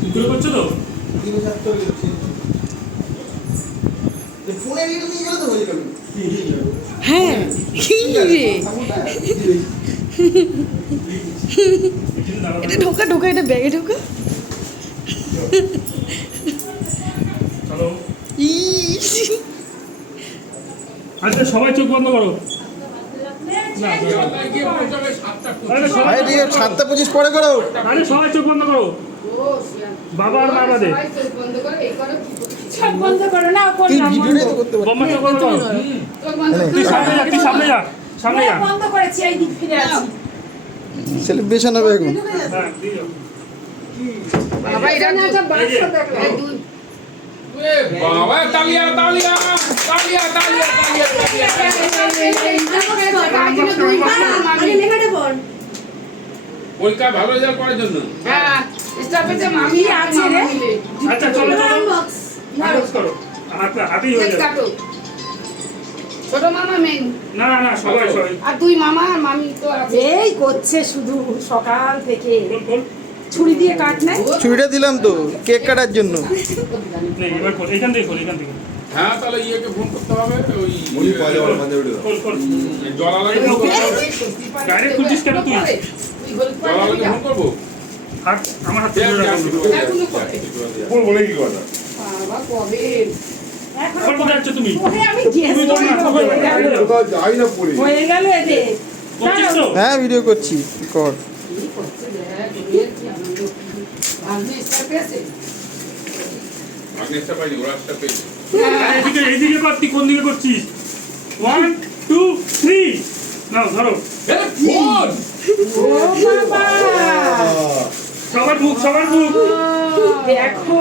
কি করছ তো? ফোনে রেটে নিয়ে গেলে তো হয়ে গেল হ্যাঁ কি রে এটা ঢোকা ঢোকা এটা ব্যাগে ঢোকা। আচ্ছা সবাই চোখ বন্ধ করো না, আরে সবাই আরে ঠিক আছে সাতটা পঁচিশ পরে করো। আরে সবাই চোখ বন্ধ করো। বাবা আর মা বাদে। সব বন্ধ করো না সামনে যা তুই সামনে যা সামনে যা। বন্ধ করেছি এই দিক ফিরে আছি। সেলিব্রেশন হবে এখন হ্যাঁ। বাবা এটা না একটা বাক্স দেখো বাবা তালিয়া তালিয়া তালিয়া তালিয়া তালিয়া তালিয়া। পরীক্ষা ভালো রেজাল্ট করার জন্য? মামি আছে রে? আচ্ছা চলো চলো। করো। হাতেই হয়ে যাবে। ছোট মামা মেন না না না সবাই সবাই। আর দুই মামা আর মামি তো আছে। এই করছে শুধু সকাল থেকে। ছুরি দিয়ে কাট নাই? ছুরিটা দিলাম তো কেক কাটার জন্য। এবার থেকে। হ্যাঁ তাহলে ইয়েকে ফোন করতে হবে ওই মাঝে উঠে ফোন ডাইরেক্ট খুলছিস কেন তুই? ফোন করব? হাত আমার হাত থেকে রাখো। বল বলে কি কথা? বাবা কবে? এখন কোথায় তুমি? আমি হয়ে গেল কোথাও যাই না পড়ি হয়ে গেল এদের হ্যাঁ ভিডিও করছি। কর? পাইনি ওরা একটা পেয়েছে। আর এদিকে এদিকে কর কোন দিকে করছিস? ওয়ান টু থ্রি নাও ধরো। ফোন! সবার মুখ সবার মুখ। দেখো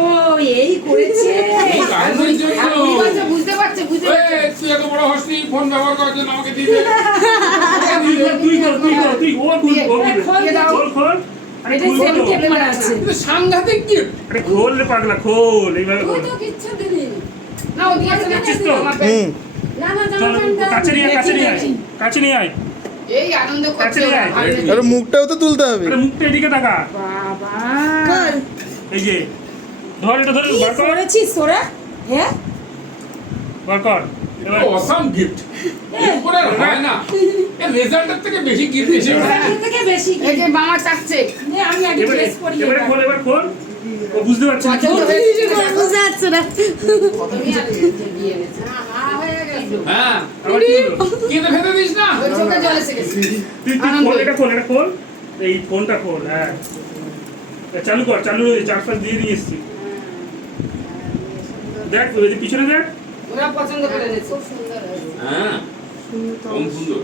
এই করেছে। এই কারণের জন্য আর বুঝতে পারছে বুঝতে পারছে বুঝতে পারছে। এই, তুই এত বড় হসনি ফোন ব্যবহার করার জন্য আমাকে দিয়ে তুই কর তুই কর তুই কর তুই ও খুল সাংঘাতিক খোল রে পাগলা খোল। এইভাবে খোল। কাছে নিয়ে আয় এই আনন্দ কাছে নিয়ে আয়। মুখটাও তো তুলতে হবে। আরে মুখটা এদিকে তাকা। বাবা। এই যে ধর এটা ধরে বার কর। করেছিস তোরা? হ্যাঁ বার কর। অসাম গিফট এরপরে হয়। না। রেজাল্টের থেকে বেশি গিফট এসে থেকে বেশি? এই যে মামা চাচ্ছে। আমি আগে ড্রেস করি এবারে খোল এবার খোল। ও বুঝতে পারছে না। বুঝতে পারছ না। হ্যাঁ, হয়ে গেল। হ্যাঁ আবার কি ফেলে দিস না? ওর চোখে জল এসে গেছে। তুই তুই খোল এটা খোল এটা খোল এই ফোনটা খোল হ্যাঁ। চালু কর চালু চার পাঁচ দিয়ে দিয়ে এসছি। দেখ ওই যে পিছনে দেখ। ওরা পছন্দ করে। হ্যাঁ সুন্দর।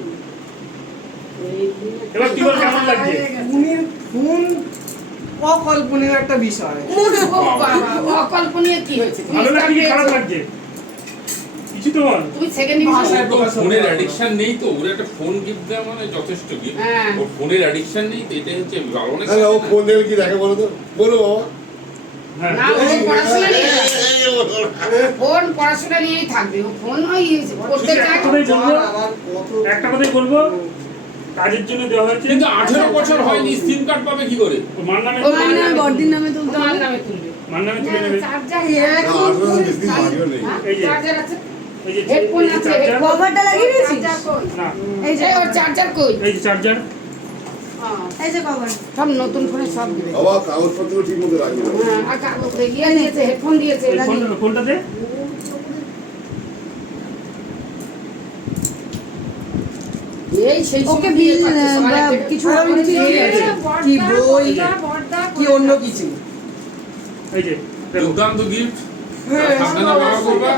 এবার কি বল কেমন লাগছে? ফোন অকল্পনীয় একটা বিষয়। অকল্পনীয় কি? হয়েছে? ভালো লাগছে কি? খারাপ লাগছে? কিছু তো বল। তুমি second division ফোনের অ্যাডিকশন নেই তো? ওর একটা ফোন গিফট দেওয়া মানে যথেষ্ট গিফট হ্যাঁ। ওর ফোনের অ্যাডিকশন নেই তো? এটাই হচ্ছে ভালো অনেক হ্যালো ফোন দেখে কি? দেখে বলো তো। বলো বাবা। হ্যাঁ। না, ও পড়াশোনা নিয়ে ফোন পড়াশোনা নিয়েই থাকবে। ও ফোন ওই করতে চায় একটা কথাই বলব। একটা কথাই বলব। কাজের জন্য দেওয়া হয়েছে। কিন্তু আঠেরো বছর হয়নি সিম কার্ড পাবে কি করে? ও মার নামে ও মার নামে- বড়দিন নামে তুলতে হবে? নামে তুলবে। মার নামে তুলে নেবে চার্জার এই যে চার্জার আছে। হেডফোন আছে কভারটা লাগিয়ে দিয়েছিস? না। এই যে ওর চার্জার কই? হ্যাঁ। এই যে চার্জার। এই যে কভার। সব নতুন ফোনে সব দিবে। বাবা কাগজপত্র ঠিক মতো রাখবে না। হ্যাঁ, আর কাগজ ইয়ে দিয়েছে হেডফোন দিয়েছে এই ফোনটা ফোনটা দে এই সেই ওকে বিল কিছু কি- বই কি অন্য কিছু? এই যে দুর্দান্ত গিফট হ্যাঁ, সাবধানে ব্যবহার করবা।